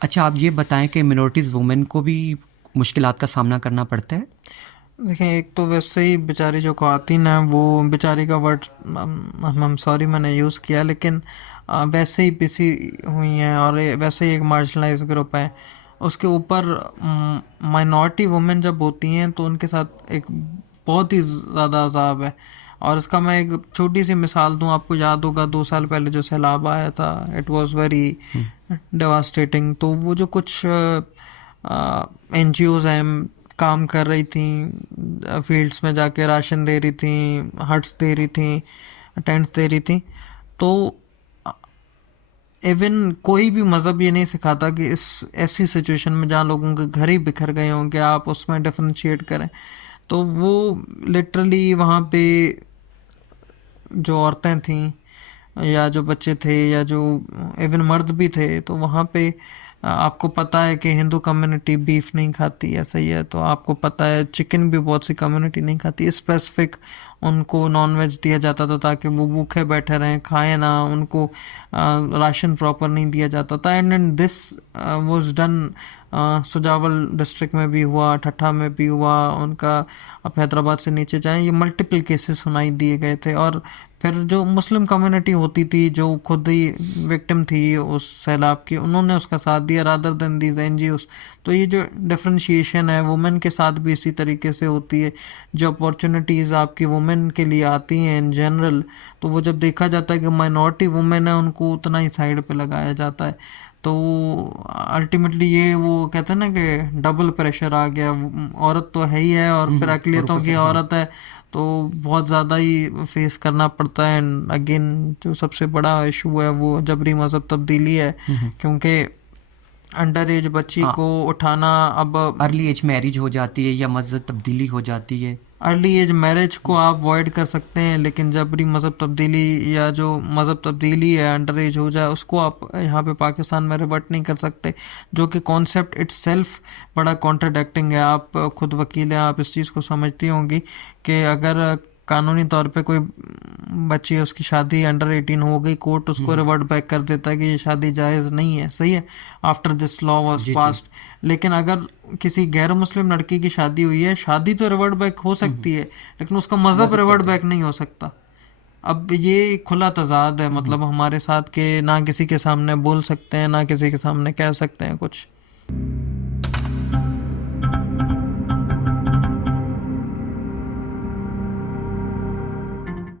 अच्छा, आप ये बताएं कि मिनॉरिटीज़ वुमेन को भी मुश्किलात का सामना करना पड़ता है? देखें, एक तो वैसे ही बेचारी जो ख़वातीन हैं वो बेचारी का वर्ड हम सॉरी मैंने यूज़ किया, लेकिन वैसे ही पिसी हुई हैं और वैसे ही एक मार्जिनलाइज ग्रुप है। उसके ऊपर माइनॉरिटी वुमेन जब होती हैं तो उनके साथ एक बहुत ही ज़्यादा अजाब है। और इसका मैं एक छोटी सी मिसाल दूं, आपको याद होगा 2 साल पहले जो सैलाब आया था, it was very hmm. Devastating. तो वो जो कुछ एनजीओज हैं काम कर रही थी, फील्ड्स में जाके राशन दे रही थी, हट्स दे रही थी, टेंट्स दे रही थी। तो इवन कोई भी मज़हब ये नहीं सिखाता कि इस ऐसी सिचुएशन में जहाँ लोगों के घर ही बिखर गए हों कि आप उसमें डिफरेंशिएट करें। तो वो लिटरली वहाँ पे जो औरतें थीं या जो बच्चे थे या जो इवन मर्द भी थे, तो वहाँ पे आपको पता है कि हिंदू कम्युनिटी बीफ नहीं खाती, ऐसा ही है। तो आपको पता है चिकन भी बहुत सी कम्युनिटी नहीं खाती। स्पेसिफिक उनको नॉन वेज दिया जाता था ताकि वो भूखे बैठे रहें, खाएं ना, उनको राशन प्रॉपर नहीं दिया जाता था। And this was done. Sujawal district में भी हुआ, ठट्ठा में भी हुआ उनका। आप हैदराबाद से नीचे जाएं, ये मल्टीपल केसेस सुनाई दिए गए थे। और फिर जो मुस्लिम कम्युनिटी होती थी जो खुद ही विक्टिम थी उस सैलाब की, उन्होंने उसका साथ दिया रादर देन दीज एनजीओज। तो ये जो डिफरेंशिएशन है वुमेन के साथ भी इसी तरीके से होती है। जो अपॉर्चुनिटीज़ आपकी वुमेन के लिए आती हैं इन जनरल, तो वो जब देखा जाता है कि माइनॉरिटी वुमेन है उनको उतना ही साइड पे लगाया जाता है। तो अल्टीमेटली ये वो कहते हैं ना कि डबल प्रेशर आ गया। औरत तो है ही है और फिर और ऊपर अकलियतों से की हाँ। औरत है, तो बहुत ज़्यादा ही फेस करना पड़ता है। एंड अगेन जो सबसे बड़ा इशू है वो जबरी मज़हब तब्दीली है। हम्म। क्योंकि अंडर एज बच्ची हाँ, को उठाना अब अर्ली एज मैरिज हो जाती है या मज़हब तब्दीली हो जाती है। अर्ली एज मैरिज को आप अवॉइड कर सकते हैं, लेकिन जबरी मज़हब तब्दीली या जो मज़हब तब्दीली है अंडर एज हो जाए उसको आप यहाँ पे पाकिस्तान में रिवर्ट नहीं कर सकते। जो कि कॉन्सेप्ट इट्सेल्फ बड़ा कॉन्ट्राडिक्टिंग है। आप खुद वकील हैं, आप इस चीज़ को समझती होंगी कि अगर कानूनी तौर पे कोई बच्ची है, उसकी शादी अंडर 18 हो गई, कोर्ट उसको हम्म। रिवर्ट बैक कर देता है कि ये शादी जायज़ नहीं है, सही है, after this law was G G. Passed. लेकिन अगर किसी गैर मुस्लिम लड़की की शादी हुई है, शादी तो रिवर्ट बैक हो हम्म। सकती है, लेकिन उसका मज़हब मज़हब रिवर्ट तब्दील। बैक नहीं हो सकता। अब ये खुला तजाद है, हम्म। मतलब हमारे साथ के ना किसी के सामने बोल सकते हैं ना किसी के सामने कह सकते हैं कुछ।